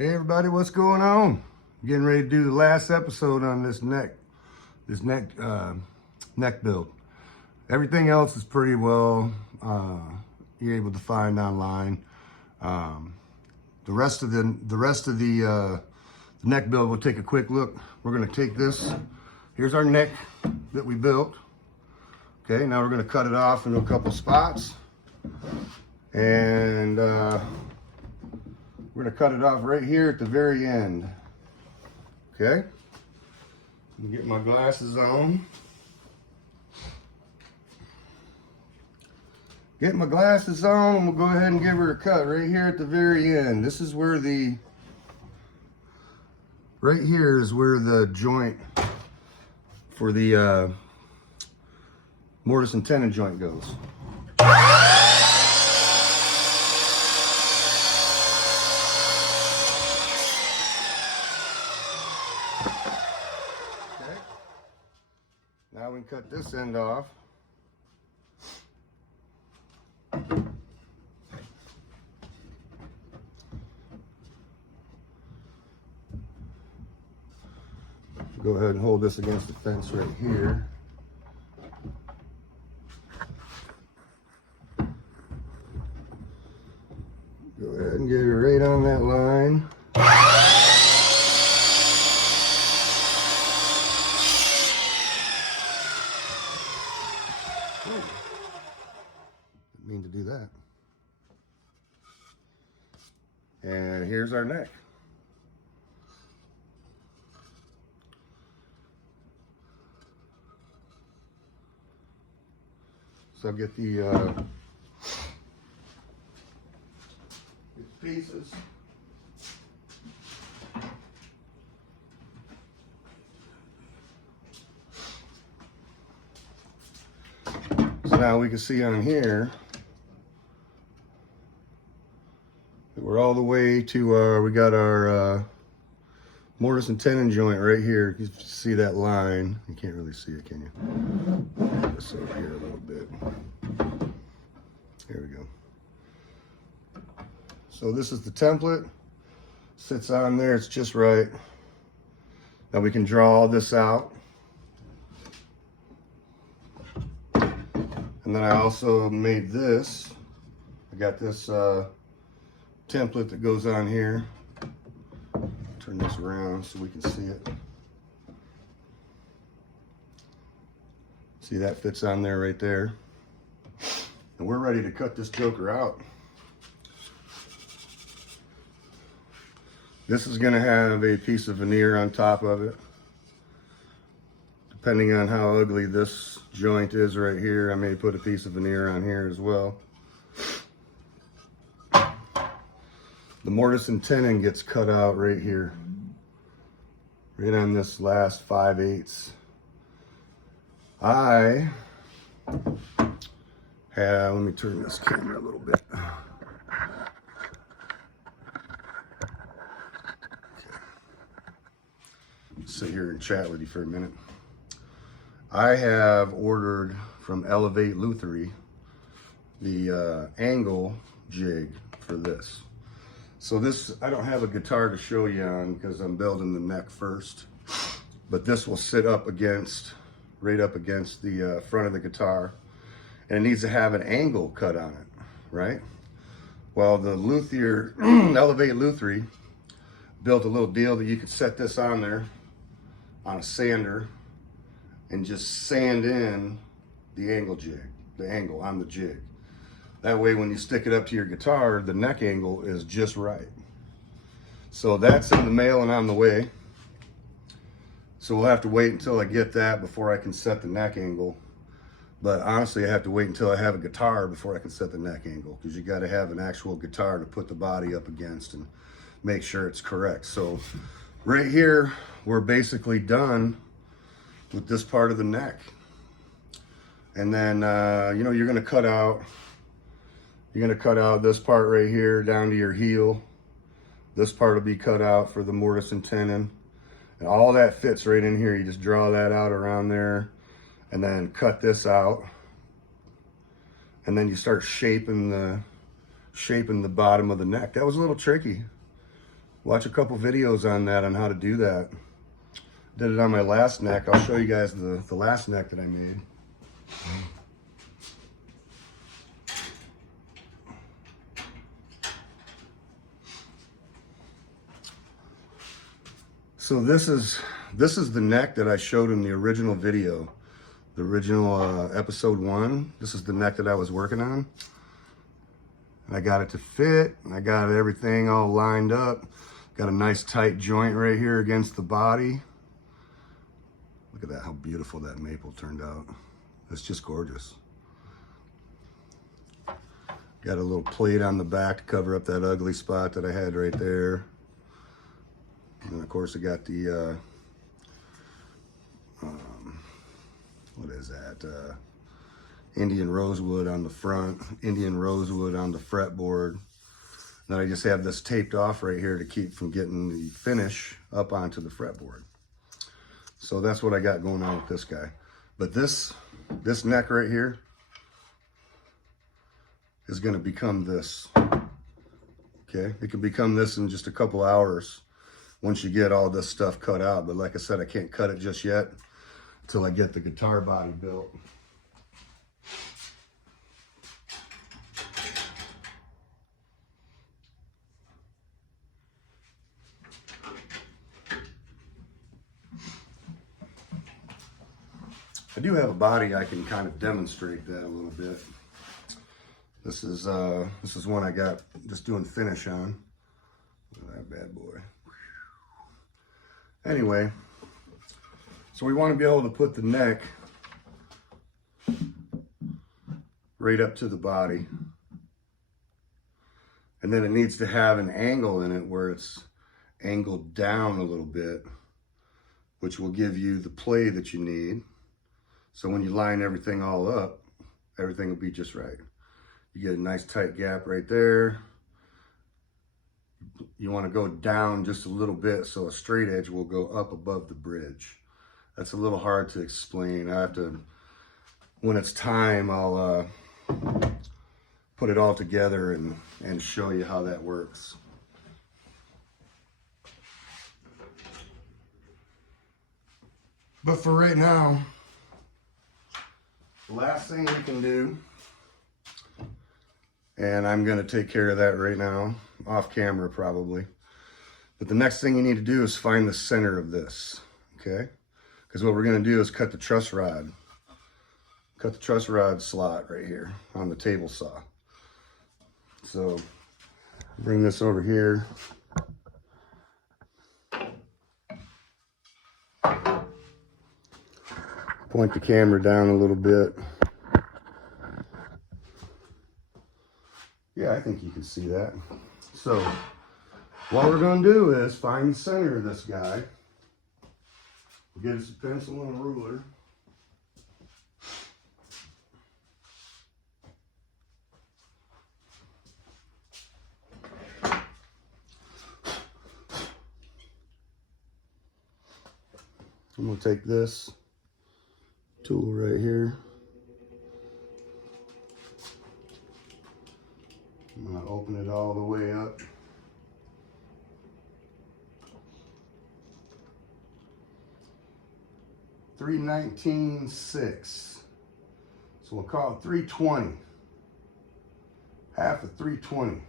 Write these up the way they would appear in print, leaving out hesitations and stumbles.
Hey everybody, what's going on? Getting ready to do the last episode on this neck build. Everything else is pretty well you're able to find online. The rest of the neck build, we'll take a quick look. We're going to take this. Here's our neck that we built. Okay, now we're going to cut it off into a couple spots, and we're going to cut it off right here at the very end. Okay, let me get my glasses on. Get my glasses on, and we'll go ahead and give her a cut right here at the very end. This is where right here is where the joint for the mortise and tenon joint goes. Okay. Now we can cut this end off. Go ahead and hold this against the fence right here. Go ahead and get it right on that line. Didn't mean to do that. And here's our neck. So I'll get the pieces. So now we can see on here that we're all the way to we got our mortise and tenon joint right here. You can see that line. You can't really see it, can you? Put this over here a little bit. Here we go. So this is the template. Sits on there, it's just right. Now we can draw all this out. And then I also made this. I got this template that goes on here. Turn this around so we can see it. See, that fits on there right there. And we're ready to cut this joker out. This is going to have a piece of veneer on top of it. Depending on how ugly this joint is right here, I may put a piece of veneer on here as well. The mortise and tenon gets cut out right here. Right on this last 5/8. I have, let me turn this camera a little bit. Sit here and chat with you for a minute. I have ordered from Elevate Luthery the angle jig for this. So this, I don't have a guitar to show you on because I'm building the neck first, but this will sit up against, right up against the front of the guitar, and it needs to have an angle cut on it, right? Well, the luthier, Elevate Luthery, built a little deal that you could set this on there on a sander and just sand in the angle jig, the angle on the jig. That way when you stick it up to your guitar, the neck angle is just right. So that's in the mail and on the way. So we'll have to wait until I get that before I can set the neck angle. But honestly, I have to wait until I have a guitar before I can set the neck angle, because you got to have an actual guitar to put the body up against and make sure it's correct. So right here, we're basically done with this part of the neck. And then, you know, you're going to cut out this part right here down to your heel. This part will be cut out for the mortise and tenon. And all that fits right in here. You just draw that out around there and then cut this out. And then you start shaping the bottom of the neck. That was a little tricky. Watch a couple videos on that, on how to do that. Did it on my last neck. I'll show you guys the last neck that I made. So this is the neck that I showed in the original video, the original episode 1. This is the neck that I was working on. And I got it to fit, and I got everything all lined up. Got a nice tight joint right here against the body. Look at that, how beautiful that maple turned out. It's just gorgeous. Got a little plate on the back to cover up that ugly spot that I had right there. And of course I got the, what is that? Indian rosewood on the front, Indian rosewood on the fretboard. Then I just have this taped off right here to keep from getting the finish up onto the fretboard. So that's what I got going on with this guy. But this neck right here is gonna become this, okay? It can become this in just a couple hours once you get all this stuff cut out. But like I said, I can't cut it just yet until I get the guitar body built. I do have a body I can kind of demonstrate that a little bit. This is one I got just doing finish on. Look at that bad boy. Anyway, so we want to be able to put the neck right up to the body. And then it needs to have an angle in it where it's angled down a little bit, which will give you the play that you need. So when you line everything all up, everything will be just right. You get a nice tight gap right there. You want to go down just a little bit so a straight edge will go up above the bridge. That's a little hard to explain. I have to, when it's time, I'll put it all together and show you how that works. But for right now, the last thing we can do, and I'm going to take care of that right now, off camera probably. But the next thing you need to do is find the center of this, okay? Because what we're going to do is cut the truss rod. Cut the truss rod slot right here on the table saw. So bring this over here. Point the camera down a little bit. Yeah, I think you can see that. So what we're going to do is find the center of this guy. We'll get us a pencil and a ruler. I'm going to take this tool right here. I'm going to open it all the way up. $319.6. So we'll call it 320. Half of 320.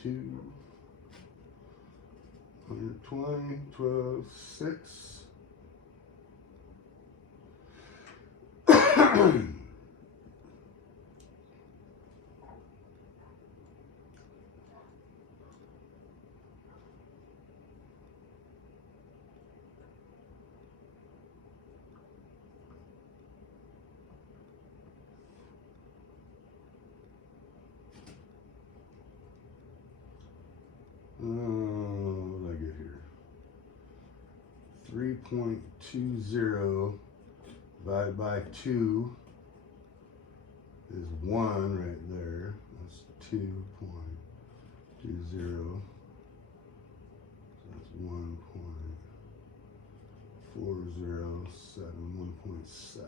Two, 120, 12, 6. What did I get here? 3.20 divided by 2 is 1 right there. That's 2.20. So that's 407, 1.7.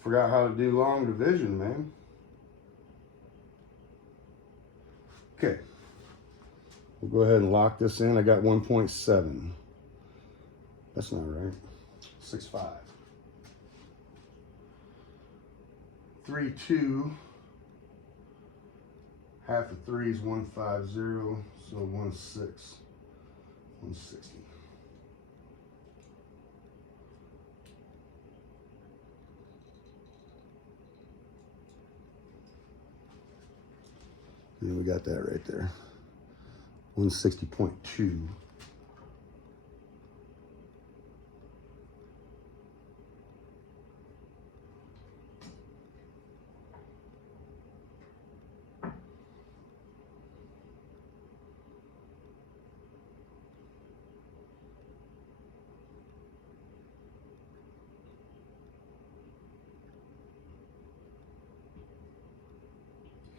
Forgot how to do long division, man. Okay. We'll go ahead and lock this in. I got 1.7. That's not right. 6.5. 3, 2. Half of 3 is 150, so 1.6, 160. And we got that right there. 160.2.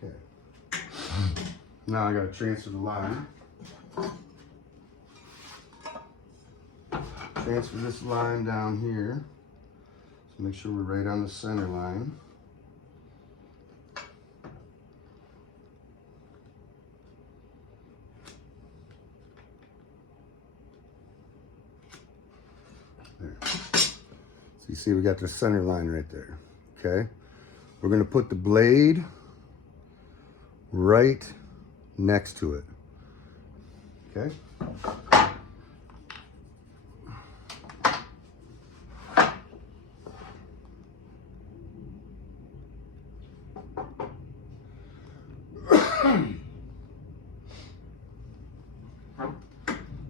Okay. Now I got to transfer the line. Transfer this line down here. So make sure we're right on the center line. There. So you see we got the center line right there. Okay. We're going to put the blade right next to it. Okay.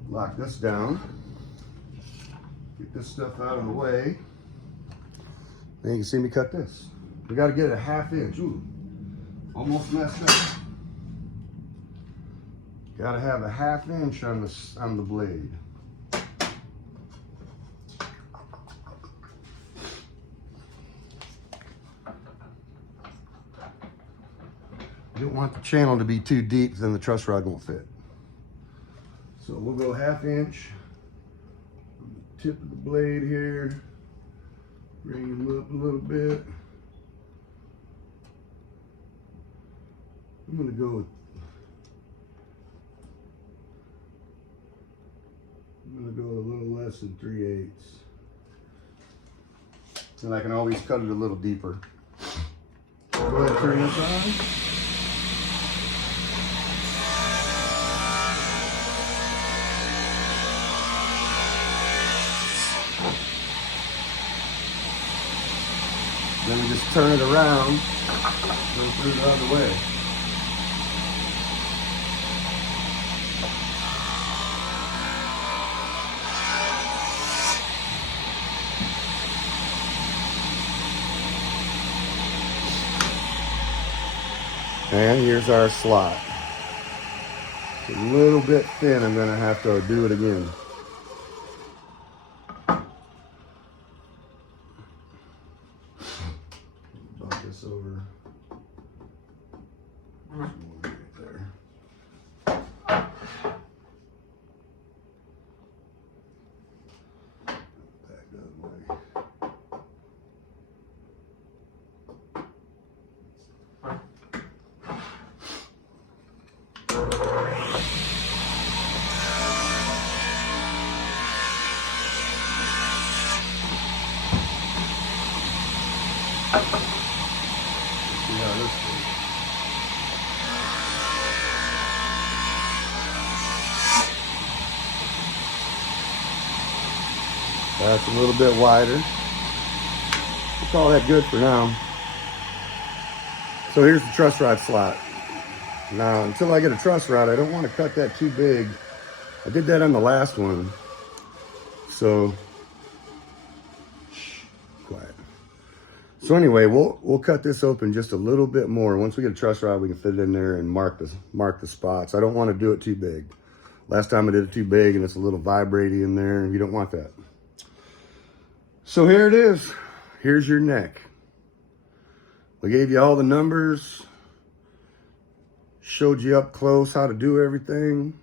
Lock this down. Get this stuff out of the way. Then you can see me cut this. We got to get a 1/2 inch. Ooh, almost messed up. Got to have a 1/2 inch on the blade. You don't want the channel to be too deep, then the truss rod won't fit. So we'll go 1/2 inch on the tip of the blade here. Bring him up a little bit. I'm gonna go with a little less than 3/8. And I can always cut it a little deeper. Go ahead and turn this on. Then we just turn it around, go through the other way. And here's our slot. It's a little bit thin, I'm gonna have to do it again. Bump this over. Right there. Back the other way. See how this goes. That's a little bit wider. We'll call that good for now. So here's the truss rod slot. Now, until I get a truss rod, I don't want to cut that too big. I did that on the last one. So, quiet. So anyway, we'll cut this open just a little bit more. Once we get a truss rod, we can fit it in there and mark the spots. I don't want to do it too big. Last time I did it too big and it's a little vibrating in there, and you don't want that. So here it is. Here's your neck. We gave you all the numbers. showed you up close how to do everything.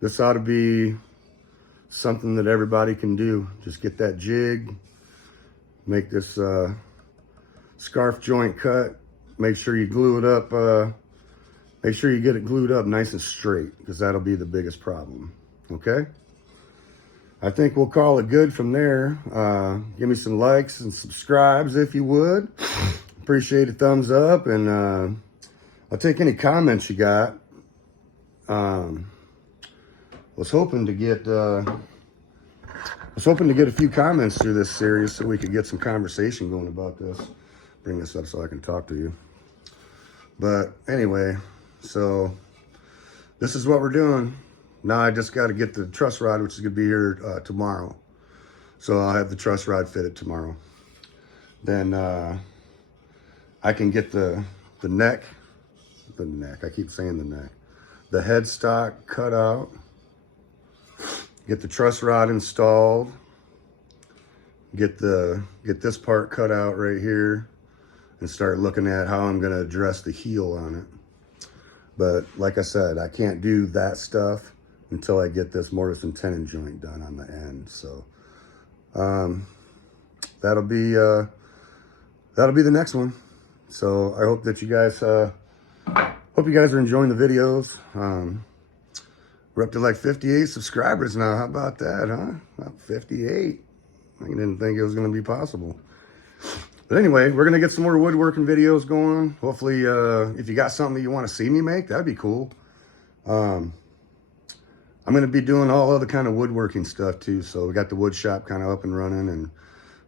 This ought to be something that everybody can do. Just get that jig, make this scarf joint cut. Make sure you glue it up. Make sure you get it glued up nice and straight, because that'll be the biggest problem. Okay? I think we'll call it good from there. Give me some likes and subscribes if you would. Appreciate a thumbs up, and I'll take any comments you got. Was hoping to get a few comments through this series so we could get some conversation going about this. Bring this up so I can talk to you. But anyway, so this is what we're doing. Now I just got to get the truss rod, which is going to be here tomorrow. So I'll have the truss rod fitted tomorrow. Then I can get the neck, I keep saying the neck, the headstock cut out, get the truss rod installed, get this part cut out right here, and start looking at how I'm going to address the heel on it. But like I said, I can't do that stuff until I get this mortise and tenon joint done on the end. So that'll be the next one. So I hope that you guys are enjoying the videos. We're up to like 58 subscribers now. How about that, huh? About 58. I didn't think it was going to be possible. But anyway, we're going to get some more woodworking videos going. Hopefully, if you got something that you want to see me make, that'd be cool. I'm going to be doing all other kind of woodworking stuff too. So we got the wood shop kind of up and running, and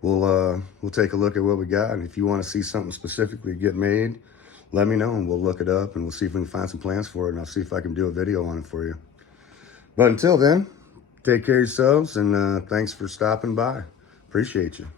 we'll take a look at what we got. And if you want to see something specifically get made, let me know and we'll look it up and we'll see if we can find some plans for it, and I'll see if I can do a video on it for you. But until then, take care of yourselves, and thanks for stopping by. Appreciate you.